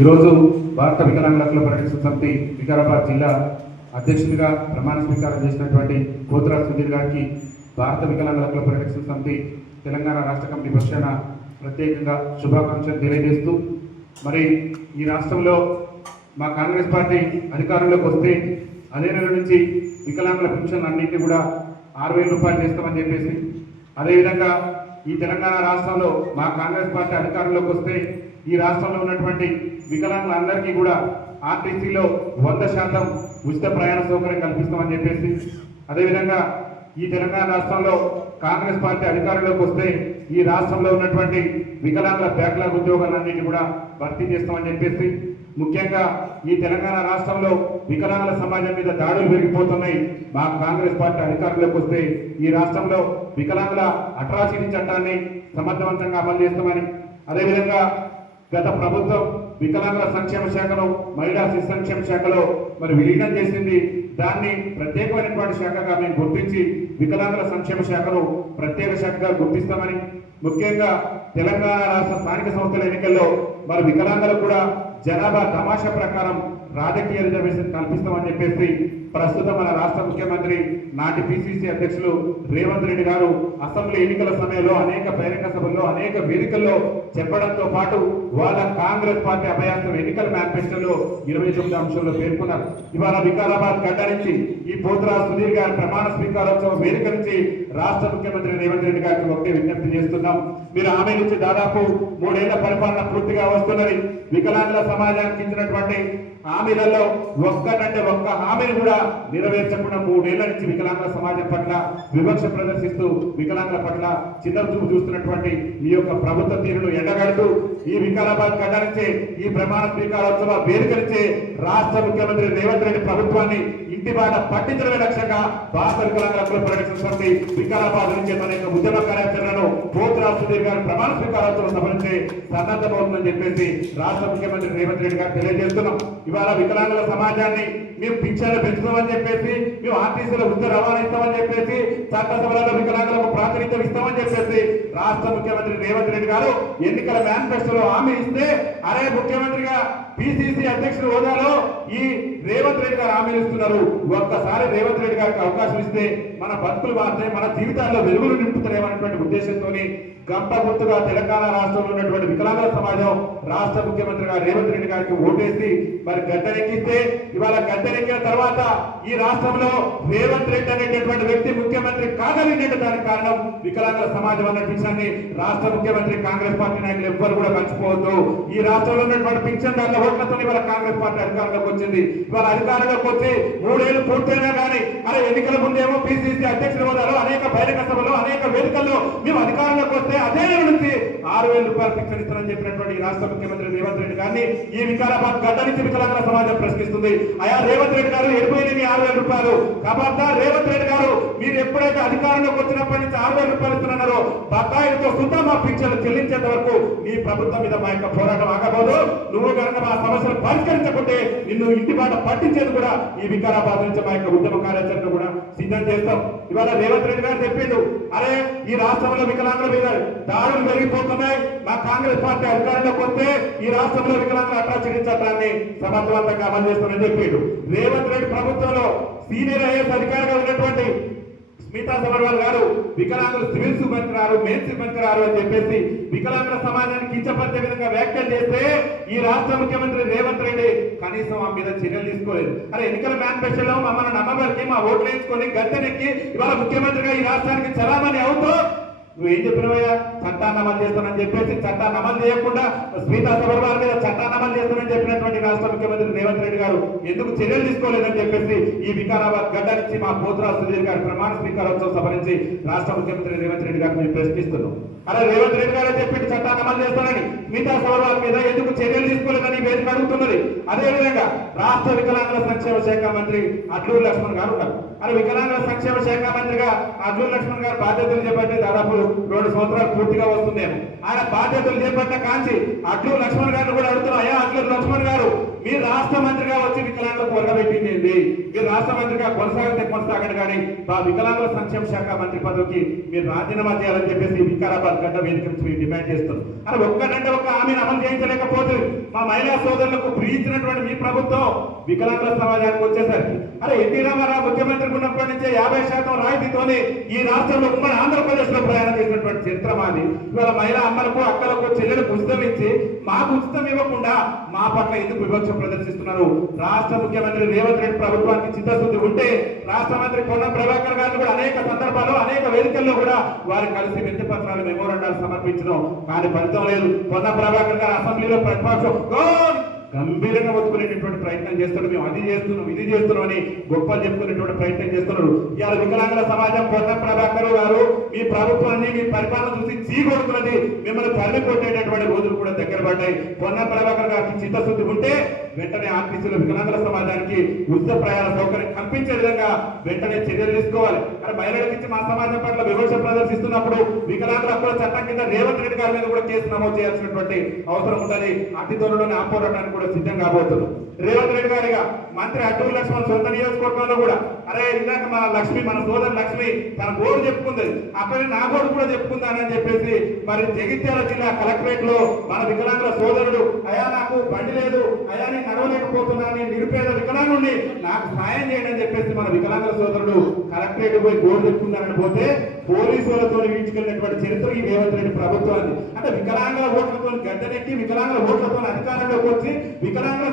ఈరోజు భారత వికలాంగుల హక్కుల పరిరక్షణ సమితి వికారాబాద్ జిల్లా అధ్యక్షుడిగా ప్రమాణ స్వీకారం చేసినటువంటి పోతురా సుధీర్ గారికి భారత వికలాంగుల హక్కుల పరిరక్షణ సమితి తెలంగాణ రాష్ట్ర కమిటీ పక్షాన ప్రత్యేకంగా శుభాకాంక్షలు తెలియజేస్తూ, మరి ఈ రాష్ట్రంలో మా కాంగ్రెస్ పార్టీ అధికారంలోకి వస్తే అదే నెల నుంచి వికలాంగుల పెన్షన్ అన్నింటినీ కూడా 6,000 రూపాయలు చేస్తామని చెప్పేసి, అదేవిధంగా ఈ తెలంగాణ రాష్ట్రంలో మా కాంగ్రెస్ పార్టీ అధికారంలోకి వస్తే ఈ రాష్ట్రంలో ఉన్నటువంటి వికలాంగులందరికీ కూడా ఆర్టీసీలో 100% ఉచిత ప్రయాణ సౌకర్యం కల్పిస్తామని చెప్పేసి, అదేవిధంగా ఈ తెలంగాణ రాష్ట్రంలో కాంగ్రెస్ పార్టీ అధికారంలోకి వస్తే ఈ రాష్ట్రంలో ఉన్నటువంటి వికలాంగుల బ్యాక్లాగ్ ఉద్యోగాలన్నింటినీ కూడా భర్తీ చేస్తామని చెప్పేసి, ముఖ్యంగా ఈ తెలంగాణ రాష్ట్రంలో వికలాంగుల సమాజం మీద దాడులు పెరిగిపోతున్నాయి. మా కాంగ్రెస్ పార్టీ అధికారంలోకి వస్తే ఈ రాష్ట్రంలో వికలాంగుల అట్రాసిటీ చట్టాన్ని సమర్థవంతంగా అమలు చేస్తామని, అదేవిధంగా గత ప్రభుత్వం వికలాంగుల సంక్షేమ శాఖను మహిళా శిశు సంక్షేమ శాఖలో మరి విలీనం చేసింది. దాన్ని ప్రత్యేకమైనటువంటి శాఖగా మేము గుర్తించి వికలాంగుల సంక్షేమ శాఖను ప్రత్యేక శాఖగా గుర్తిస్తామని, ముఖ్యంగా తెలంగాణ రాష్ట్ర స్థానిక సంస్థల ఎన్నికల్లో మరి వికలాంగులకు కూడా జనాభా తమాషా ప్రకారం రాజకీయ రిజర్వేషన్ కల్పిస్తామని చెప్పేసి ప్రస్తుతం మన రాష్ట్ర ముఖ్యమంత్రి నాటి పిసిసి అధ్యక్షులు రేవంత్ రెడ్డి గారు అసెంబ్లీ ఎన్నికల సమయంలో అనేక బహిరంగ సభల్లో అనేక వేదికల్లో చెప్పడంతో పాటు వాళ్ళ కాంగ్రెస్ పార్టీ అభయాస్త్రం ఎన్నికల మేనిఫెస్టోలో 29 అంశాల్లో పేర్కొన్నారు. ఇవాళ వికారాబాద్ గడ్డ నుంచి ఈ పోతురా సుధీర్ గారి ప్రమాణ స్వీకారోత్సవ వేదిక నుంచి రాష్ట్ర ముఖ్యమంత్రి రేవంత్ రెడ్డి గారికి ఒకటే విజ్ఞప్తి చేస్తున్నాం. మీరు హామీ నుంచి దాదాపు 3 ఏళ్ల పరిపాలన పూర్తిగా వస్తున్నది. వికలాంగుల సమాజానికి ఇచ్చినటువంటి హామీలలో ఒక్కటంటే ఒక్క హామీని కూడా నెరవేర్చకుండా 3 ఏళ్ల నుంచి వికలాంగుల సమాజం పట్ల వివక్ష ప్రదర్శిస్తూ వికలాంగుల పట్ల చిన్నచూపు చూస్తున్నటువంటి ఈ యొక్క ప్రభుత్వ తీరును ఎండగడుతూ ఈ వికారాబాద్ గడ్డ నుంచి ఈ ప్రమాణ స్వీకారోత్సవ వేదిక నుంచి రాష్ట్ర ముఖ్యమంత్రి రేవంత్ రెడ్డి ప్రభుత్వాన్ని ఇంటి బాట పట్టించడమే లక్ష్యంగా భారత వికలాంగుల హక్కుల పరిరక్షణ సమితి వికారాబాద్ నుంచి తన యొక్క ఉద్యమ కార్యాచరణను పోతురా సుధీర్ గారి ప్రమాణ స్వీకారోత్సవ సభ నుంచి సన్నద్ధమవుతుందని చెప్పేసి రాష్ట్ర ముఖ్యమంత్రి రేవంత్ రెడ్డి గారు తెలియజేస్తున్నాం. ఇవాళ వికలాంగుల సమాజాన్ని మేము పింఛన్లు పెంచుతామని చెప్పేసి, మేము ఆర్టీసీలో ఉచిత రవాణా ఇస్తామని చెప్పేసి, చట్టసభలలో వికలాంగులకు ప్రాతినిధ్యం ఇస్తామని చెప్పేసి రాష్ట్ర ముఖ్యమంత్రి రేవంత్ రెడ్డి గారు ఎన్నికల మేనిఫెస్టోలో హామీ ఇస్తే, అరే ముఖ్యమంత్రిగా పిసిసి అధ్యక్షుడు హోదాలో ఈ రేవంత్ రెడ్డి గారు హామీలు ఇస్తున్నారు. ఒక్కసారి రేవంత్ రెడ్డి గారికి అవకాశం ఇస్తే మన బతుకులు మారితే మన జీవితాల్లో వెలుగులు నింపుతారేమనేటువంటి ఉద్దేశంతో గంప గుర్తుగా తెలంగాణ రాష్ట్రంలో ఉన్నటువంటి వికలాంగుల సమాజం రాష్ట్ర ముఖ్యమంత్రిగా రేవంత్ రెడ్డి గారికి ఓటేసి మరి గద్దెనెక్కిస్తే, ఇవాళ గద్దెనెక్కిన తర్వాత ఈ రాష్ట్రంలో రేవంత్ రెడ్డి అనేటటువంటి వ్యక్తి ముఖ్యమంత్రి కాగలిగేటానికి కారణం వికలాంగుల సమాజం అనే విషయాన్ని రాష్ట్ర ముఖ్యమంత్రి కాంగ్రెస్ పార్టీ నాయకులు ఎవ్వరు కూడా మర్చిపోవద్దు. ఈ రాష్ట్రంలో ఉన్నటువంటి పింఛన్దారుల ఓట్లతో ఇవాళ కాంగ్రెస్ పార్టీ అధికారంలోకి వచ్చింది. ఇవాళ అధికారంలోకి వచ్చి 3 ఏళ్లు పూర్తయినా కానీ అరే ఎన్నికల ముందేమో పిసిసి అధ్యక్షుల హోదాలో అనేక బహిరంగ సభలో అనేక వేదికల్లో మేము అధికారంలోకి వస్తే అదే నుంచి 6,000 రూపాయలు పింఛన్ ఇస్తారని చెప్పినటువంటి రాష్ట్ర ముఖ్యమంత్రి రేవంత్ రెడ్డి గారిని ఈ వికారాబాద్ గడ్డ నుంచి వికలాంగుల సమాజం ప్రశ్నిస్తుంది. అయా రేవంత్ రెడ్డి గారు ఎడిపోయినవి 6,000 రూపాయలు కాబట్టి రేవంత్ రెడ్డి గారు మీరు ఎప్పుడైతే అధికారంలోకి వచ్చినప్పటి నుంచి 6,000 రూపాయలు ఇస్తున్నారో బకాయిలతో సుతా మా పింఛన్లు చెల్లించేంత వరకు నీ ప్రభుత్వం మీద మా యొక్క పోరాటం ఆగబోదు. నువ్వు కనుక మా సమస్యలు పరిష్కరించకుంటే నిన్ను ఇంటి బాట పట్టించేది కూడా ఈ వికారాబాద్ నుంచి మా యొక్క ఉద్యమ కార్యాచరణ కూడా సిద్ధం చేస్తాం. ఇవాళ రేవంత్ రెడ్డి గారు చెప్పిండు, అరే ఈ రాష్ట్రంలో వికలాంగుల మీద దాడులు పెరిగిపోతున్నాయి, మా కాంగ్రెస్ పార్టీ అధికారంలోకి వస్తే ఈ రాష్ట్రంలో వికలాంగుల అట్రాసిటీ చట్టాన్ని సమర్థవంతంగా అమలు చేస్తామని చెప్పిండు. రేవంత్ రెడ్డి ప్రభుత్వంలో సీనియర్ ఐఏఎస్ అధికారిగా ఉన్నటువంటి స్మితా సబర్వాల్ గారు వికలాంగులు సివిల్ పనికిరారు, మెయిన్స్ పనికిరారు అని చెప్పేసి వికలాంగుల సమాజాన్ని కించపరిచే విధంగా వ్యాఖ్యలు చేస్తే ఈ రాష్ట్ర ముఖ్యమంత్రి రేవంత్ రెడ్డి కనీసం ఆ మీద చర్యలు తీసుకోలేదు. అరే ఎన్నికల మేనిఫెస్టోలో మమ్మల్ని నమ్మబలికి మా ఓట్లు వేసుకొని గద్దెనెక్కి ఇవాళ ముఖ్యమంత్రిగా ఈ రాష్ట్రానికి చలామణి అవుతూ నువ్వేం చెప్పినవయ్యా చట్టాన్ని అమలు చేస్తానని చెప్పేసి చట్టాన్ని అమలు చేయకుండా స్మితా సబర్వాల్ మీద చట్టాన్ని అమలు చేస్తానని చెప్పినటువంటి రాష్ట్ర ముఖ్యమంత్రి రేవంత్ రెడ్డి గారు ఎందుకు చర్యలు తీసుకోలేదని చెప్పేసి ఈ వికారాబాద్ గడ్డ నుంచి మా పోతురా సుధీర్ గారి ప్రమాణ స్వీకారోత్సవ సభ నుంచి రాష్ట్ర ముఖ్యమంత్రి రేవంత్ రెడ్డి గారిని మేము ప్రశ్నిస్తున్నాం. అలా రేవంత్ రెడ్డి గారు చెప్పింది చట్టాన్ని అమలు చేస్తానని స్మితా సబర్వాల్ మీద ఎందుకు చర్యలు తీసుకోలేదని వేదిక అడుగుతున్నది. అదేవిధంగా రాష్ట్ర వికలాంగుల సంక్షేమ శాఖ మంత్రి అడ్లూరు లక్ష్మణ్ గారు ఉన్నారు. అలా వికలాంగుల సంక్షేమ శాఖ మంత్రిగా అడ్లూరు లక్ష్మణ్ గారు బాధ్యతలు చేపట్టి దాదాపు 2 సంవత్సరాలు పూర్తిగా వస్తుందేమో. ఆయన బాధ్యతలు చేపట్ట కాంచి అడ్లూరు లక్ష్మణ్ గారిని కూడా అడుగుతున్నా, అయ్యా అడ్లూరు లక్ష్మణ్ గారు మీరు రాష్ట్ర మంత్రిగా వచ్చి వికలాంగులకు ఒరగబెట్టింది ఏంది? మీరు రాష్ట్ర మంత్రిగా కొనసాగితే కొనసాగండి, కానీ ఆ వికలాంగుల సంక్షేమ శాఖ మంత్రి పదవికి మీరు రాజీనామా చేయాలని చెప్పేసి వికారాబాద్ గడ్డ వేదిక నుంచి మీరు డిమాండ్ చేస్తారు. అరే ఒక్కటంటే ఒక హామీని అమలు చేయించలేకపోతే మా మహిళా సోదరులకు ఫ్రీ ఇచ్చినటువంటి మీ ప్రభుత్వం వికలాంగుల సమాజానికి వచ్చేసరికి అరే ఎన్టీ రామారావు ముఖ్యమంత్రి ఉన్నప్పటి నుంచే 50% రాయితీతోని ఈ రాష్ట్రంలో ఉమ్మడి ఆంధ్రప్రదేశ్ లో ప్రయాణం చేసినటువంటి చరిత్ర మాది. ఇవాళ మహిళా అమ్మలకు, అక్కలకు, చెల్లెలకు ఉచితం ఇచ్చి మాకు ఉచితం ఇవ్వకుండా మా పట్ల ఎందుకు వివక్ష ప్రదర్శిస్తున్నారు? రాష్ట్ర ముఖ్యమంత్రి రేవంత్ రెడ్డి ప్రభుత్వానికి చిత్తశుద్ధి ఉంటే రాష్ట్ర మంత్రి పొన్నం ప్రభాకర్ గారిని కూడా అనేక సందర్భాల్లో అనేక వేదికల్లో కూడా వారు కలిసి వినతి పత్రాలు, మెమోరాండాలు సమర్పించడం, కానీ ఫలితం లేదు. పొన్నం ప్రభాకర్ గారు అసెంబ్లీలో ప్రతిపక్షం గంభీరంగా ఒప్పుకునేటటువంటి ప్రయత్నం చేస్తున్నారు. మేము అది చేస్తున్నాం, ఇది చేస్తున్నాం అని గొప్పలు చెప్పుకునేటువంటి ప్రయత్నం చేస్తున్నారు. ఇవాళ వికలాంగుల సమాజం పొన్నం ప్రభాకర్ గారు మీ ప్రభుత్వాన్ని, మీ పరిపాలన చూసి చీకొడుతున్నది, మిమ్మల్ని తల్లి కొట్టేటటువంటి రోజులు కూడా దగ్గర పడ్డాయి. పొన్నం ప్రభాకర్ గారికి చిత్తశుద్ధి ఉంటే వెంటనే ఆర్టీసీలో వికలాంగుల సమాజానికి ఉచిత ప్రయాణ సౌకర్యం కల్పించే విధంగా వెంటనే చర్యలు తీసుకోవాలి. కానీ మహిళలకు ఇచ్చి మా సమాజం పట్ల వివక్ష ప్రదర్శిస్తున్నప్పుడు వికలాంగుల హక్కుల చట్టం కింద రేవంత్ రెడ్డి గారి మీద కూడా కేసు నమోదు చేయాల్సినటువంటి అవసరం ఉంటుంది. అతి త్వరలోనే ఆ పోరాటానికి కూడా సిద్ధం కాబోతుంది. రేవంత్ రెడ్డి గారిగా మంత్రి అడ్డూరు లక్ష్మణ్ సొంత నియోజకవర్గంలో కూడా అరే ఇందాక మన లక్ష్మి, మన సోదరు లక్ష్మి తన గోడు చెప్పుకుంది, అక్కడే నా గోడు కూడా చెప్పుకుందానని చెప్పేసి మరి జగిత్యాల జిల్లా కలెక్టరేట్ లో మన వికలాంగుల సోదరుడు అయా నాకు బండి లేదు, అయా నేను నడవలేకపోతున్నాను, నిరుపేద వికలాంగుడిని, నాకు సాయం చేయండి అని చెప్పేసి మన వికలాంగుల సోదరుడు కలెక్టరేట్ పోయి గోడు చెప్పుకున్నారని పోతే పోలీసులతో వీడ్చుకెళ్ళినటువంటి చరిత్ర ఈ రేవంత్ రెడ్డి ప్రభుత్వాన్ని. అంటే వికలాంగుల ఓట్లతో గడ్డనెక్కి, వికలాంగుల ఓట్లతో అధికారంలోకి వచ్చి వికలాంగుల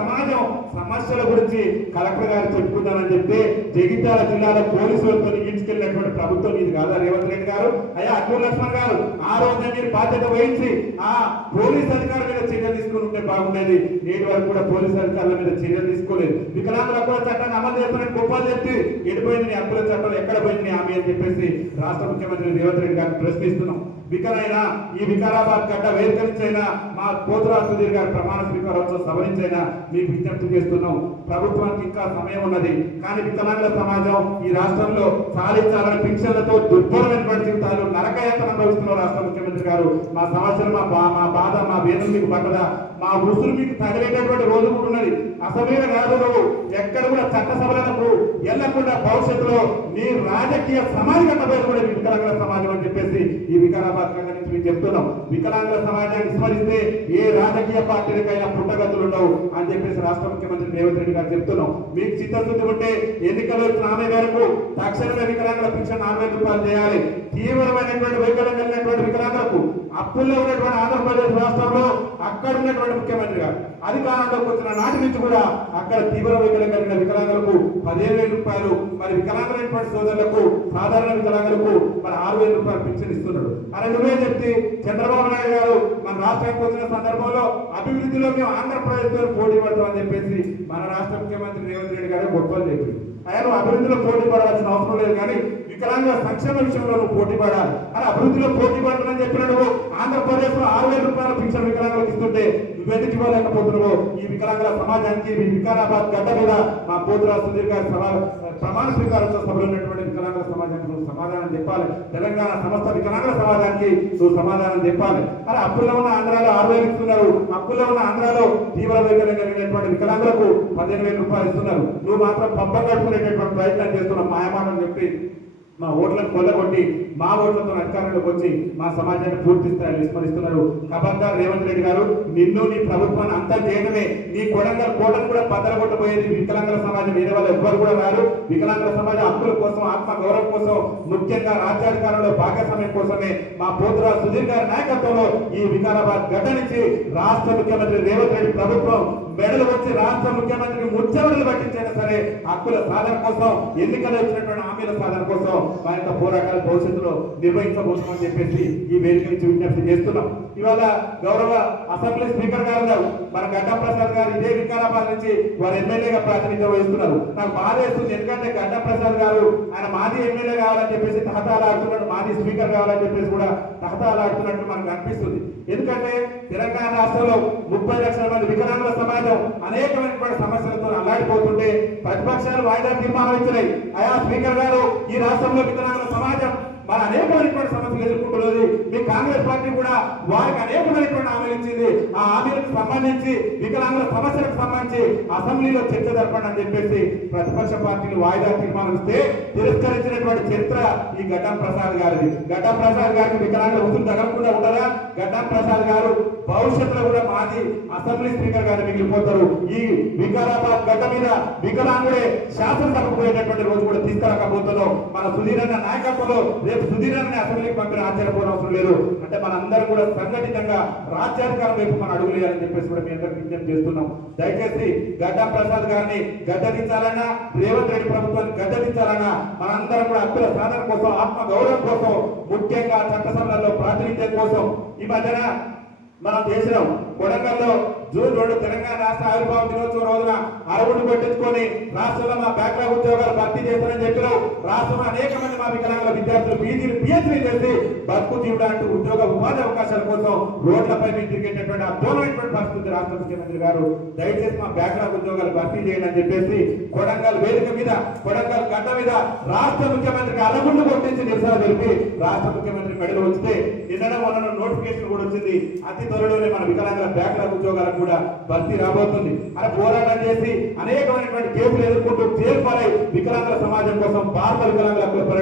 సమాజం సమస్యల గురించి కలెక్టర్ గారు చెప్పుకుంటానని చెప్తే జగిత్యాల జిల్లాలో పోలీసులతో వీడ్చుకెళ్ళినటువంటి ప్రభుత్వం ఇది కాదా రేవంత్ రెడ్డి గారు? అయ్యా అడ్డూరు లక్ష్మణ్ గారు ఆ రోజున మీరు బాధ్యత వహించి ఆ పోలీస్ అధికారుల మీద చర్యలు తీసుకుని ఉంటే బాగుండేది. నేటి వరకు కూడా పోలీసు అధికారుల మీద చర్యలు తీసుకోలేదు. వికలాంగుల హక్కుల చట్టాన్ని అమలు చేస్తానని గొప్పలు చెప్పి ఎడిపోయింది నీ హక్కుల చట్టం, ఎక్కడ పోయింది నీ హామీ అని చెప్పేసి రాష్ట్ర ముఖ్యమంత్రి రేవంత్ రెడ్డి గారిని ప్రశ్నిస్తున్నాం. వికలైనా ఈ వికారాబాద్ గడ్డ వేదిక నుంచైనా మా పోతురాజు సుధీర్ గారి ప్రమాణ స్వీకారోత్సవం సవరించైనా మీకు విజ్ఞప్తి చేస్తున్నాం. ప్రభుత్వానికి ఇంకా సమయం ఉన్నది, కానీ వికలాంగుల సమాజం ఈ రాష్ట్రంలో సాధించాలని పింఛన్లతో దుర్భరమైనటువంటి జీవితాలు నరకయాత్ర అనుభవిస్తున్న రాష్ట్ర ముఖ్యమంత్రి గారు మా సమస్యలు, మా బాధ, మా వేదన మీకు పట్టదా? మా వృత్తులు మీకు తగిలేటటువంటి రోజు కూడా ఉన్నది. అసెంబ్లీలో కాదు, నువ్వు ఎక్కడ కూడా చట్టసభలకు వెళ్లకుండా భవిష్యత్తులో నీ రాజకీయ సమాజం కూడా వికలాంగుల సమాజం అని చెప్పేసి ఈ వికారాబాద్ గడ్డ నుంచి మేము చెప్తున్నాం. వికలాంగుల సమాజాన్ని విస్మరిస్తే ఏ రాజకీయ పార్టీలకైనా పుట్టగతులు ఉండవు అని చెప్పేసి రాష్ట్ర ముఖ్యమంత్రి రేవంత్ రెడ్డి గారు చెప్తున్నాం. మీకు చిత్తశుద్ధి ఉంటే ఎన్నికలు హామీ మేరకు తక్షణమే వికలాంగుల పింఛన్ 40,000 రూపాయలు చేయాలి. తీవ్రమైనటువంటి వైకల్యం కలిగినటువంటి వికలాంగులకు అప్పుల్లో ఉన్నటువంటి ఆంధ్రప్రదేశ్ రాష్ట్రంలో అక్కడ ఉన్నటువంటి ముఖ్యమంత్రి గారు అధికారంలోకి వచ్చిన నాటి నుంచి కూడా అక్కడ తీవ్ర వైకల్యం కలిగిన వికలాంగులకు 15,000 రూపాయలు, మరి వికలాంగులైనటువంటి సోదరులకు, సాధారణ వికలాంగులకు మరి 6,000 రూపాయలు పింఛన్ ఇస్తున్నాడు. అని నువ్వే చెప్తే చంద్రబాబు నాయుడు గారు మన రాష్ట్రానికి వచ్చిన సందర్భంలో అభివృద్ధిలో మేము ఆంధ్రప్రదేశ్ తో పోటీ పడతామని చెప్పేసి మన రాష్ట్ర ముఖ్యమంత్రి రేవంత్ రెడ్డి గారు గొప్పలు చెప్పి ఆయన అభివృద్ధిలో పోటీ పడాల్సిన అవసరం లేదు, కానీ వికలాంగుల సంక్షేమ విషయంలో నువ్వు పోటీ పడాలి. అని అభివృద్ధిలో పోటీ పడాలని చెప్పిన నువ్వు ఆంధ్రప్రదేశ్ లో 6,000 రూపాయల పింఛన్ వికలాంగులకు ఇస్తుంటే నువ్వెందుకు ఇవ్వలేకపోతున్నావు? ఈ వికలాంగుల సమాజానికి మీ వికారాబాద్ గడ్డ మీద మా పోతురాజు సుధీర్ గారి ప్రమాణ స్వీకారోత్సవ సభలో ఉన్నటువంటి వికలాంగుల సమాజానికి నువ్వు సమాధానం చెప్పాలి. తెలంగాణ సమస్త వికలాంగుల సమాజానికి నువ్వు సమాధానం చెప్పాలి. అరే అప్పుల్లో ఉన్న ఆంధ్రాలో 6,000 ఇస్తున్నారు, అప్పుల్లో ఉన్న ఆంధ్రాలో తీవ్ర వైకల్యం కలిగినటువంటి వికలాంగులకు 15,000 రూపాయలు ఇస్తున్నారు. నువ్వు మాత్రం పబ్బం కట్టుకునేటటువంటి ప్రయత్నం చేస్తున్నావు. మాయమాటలు చెప్పి మా ఓట్లను కొల్లగొట్టి మా ఓట్లతో అధికారంలోకి వచ్చి మా సమాజాన్ని పూర్తి స్థాయిలో విస్మరిస్తున్నారు. ఖబర్దార్ రేవంత్ రెడ్డి గారు, నిన్ను నీ ప్రభుత్వాన్ని అంతా చేయడమే నీ కోటను కూడా బద్దలగొట్టబోయేది వికలాంగుల సమాజం. వేరే వాళ్ళు ఎవ్వరు కూడా రారు. వికలాంగుల సమాజం హక్కుల కోసం, ఆత్మ గౌరవం కోసం, ముఖ్యంగా రాజ్యాధికారంలో భాగస్వామ్యం కోసమే మా పోతురాజు సుధీర్ గారి నాయకత్వంలో ఈ వికారాబాద్ గడ్డ నుంచి రాష్ట్ర ముఖ్యమంత్రి రేవంత్ రెడ్డి ప్రభుత్వం మెడలు వచ్చి రాష్ట్ర ముఖ్యమంత్రికి ముచ్చమడలు పట్టించైనా సరే హక్కుల సాధన కోసం, ఎన్నికలు వచ్చినటువంటి హామీల సాధన కోసం మా యొక్క పోరాటాలు భవిష్యత్తులో నిర్వహించబోతున్నామని చెప్పేసి ఈ వేదిక నుంచి విజ్ఞప్తి చేస్తున్నాం. ఇవాళ గౌరవ అసెంబ్లీ స్పీకర్ గారు మన గడ్డా ప్రసాద్ గారు ఇదే వికారాబాద్ నుంచి వారు ఎమ్మెల్యేగా ప్రాతినిధ్యం వహిస్తున్నారు. నాకు బాధ వేస్తుంది, ఎందుకంటే గడ్డా ప్రసాద్ గారు ఆయన మాజీ ఎమ్మెల్యే కావాలని చెప్పేసి తహతాలాడుతున్నాడు, మాజీ స్పీకర్ కావాలని చెప్పేసి కూడా తహతాలాడుతున్నట్టు మనకు అనిపిస్తుంది. ఎందుకంటే తెలంగాణ రాష్ట్రంలో 30 లక్షల మంది వికలాంగుల సమాజం అనేకమైనటువంటి సమస్యలతో అల్లాడిపోతుంటే ప్రతిపక్షాలు వాయిదా తీర్మానం ఇచ్చినాయి. అయా స్పీకర్ గారు, ఈ రాష్ట్రంలో వికలాంగుల సమాజం మన అనేకమైనటువంటి సమస్యలు ఎదుర్కొంటున్నది. మీ కాంగ్రెస్ పార్టీ కూడా వారికి అనేకమైనటువంటి హామీలు ఇచ్చింది. ఆ హామీలకు సంబంధించి వికలాంగుల సమస్యలకు సంబంధించి అసెంబ్లీలో చర్చ జరపండి అని చెప్పేసి ప్రతిపక్ష పార్టీలు వాయిదా తీర్మానం ఇస్తే తిరస్కరించినటువంటి చరిత్ర ఈ గడ్డం ప్రసాద్ గారిది. గడ్డం ప్రసాద్ గారికి వికలాంగుల ఉసురు తగలకుండా ఉంటారా? గడ్డం ప్రసాద్ గారు భవిష్యత్తులో కూడా మాజీ అసెంబ్లీ స్పీకర్ గారు మిగిలిపోతారు. ఈ వికారాబాద్ గడ్డ మీద వికలాంగుడే శాసనసభకు పోయేటటువంటి రోజు కూడా తీసుకురాకపోతున్నాం. మన సుధీర్ అన్న నాయకత్వంలో రేపు సుధీర్ అన్న అసెంబ్లీకి పంపిన ఆశ్చర్యపోవడం అవసరం లేదు. అంటే మనందరం కూడా సంఘటితంగా రాజ్యాధికారం వైపు మనం అడుగులేయాలని చెప్పేసి కూడా మీ అందరికి విజ్ఞప్తి చేస్తున్నాం. దయచేసి గడ్డం ప్రసాద్ గారిని గడ్డదించాలన్నా, రేవంత్ రెడ్డి ప్రభుత్వాన్ని గడ్డదించాలన్నా మనందరం కూడా హక్కుల సాధన కోసం, ఆత్మ గౌరవం కోసం, ముఖ్యంగా చట్టసభలలో ప్రాతినిధ్యం కోసం ఈ మధ్యన మనం చేసినాం. కొడంగల్లో జూన్ 2 తెలంగాణ రాష్ట్ర ఆవిర్భావ దినోత్సవం రోజున అరవుడు పెట్టించుకొని రాష్ట్రంలో మా బ్యాక్లాగ్ ఉద్యోగాలు భర్తీ చేస్తారని చెప్పినాం. రాష్ట్రంలో అనేక మంది మా వికలాంగుల విద్యార్థులు పీజీలు పిహెచ్డీ చేసి బతుకు జీవడానికి ఉద్యోగ ఉపాధి అవకాశాల కోసం రోడ్లపై మీద తిరిగేటటువంటి అద్భుతమైనటువంటి పరిస్థితి రాష్ట్ర ముఖ్యమంత్రి గారు దయచేసి మా బ్యాక్లాగ్ ఉద్యోగాలు భర్తీ చేయండి అని చెప్పేసి కొడంగల్ వేదిక మీద, కొడంగల్ గడ్డ మీద రాష్ట్ర ముఖ్యమంత్రికి అరగుండు కొట్టించి నిరసన తెలిపి రాష్ట్ర ముఖ్యమంత్రి మెడలు వస్తే నిన్న మొన్న నోటిఫికేషన్ కూడా వచ్చింది. అతి త్వరలోనే మన వికలాంగుల బ్యాక్లాగ్ ఉద్యోగాలకు కూడా భర్తీ రాబోతుంది. అలా పోరాటం చేసి అనేకమైనటువంటి కేసులు ఎదుర్కొంటూ చేర్పాలై వికలాంగుల సమాజం కోసం భారత వికలాంగుల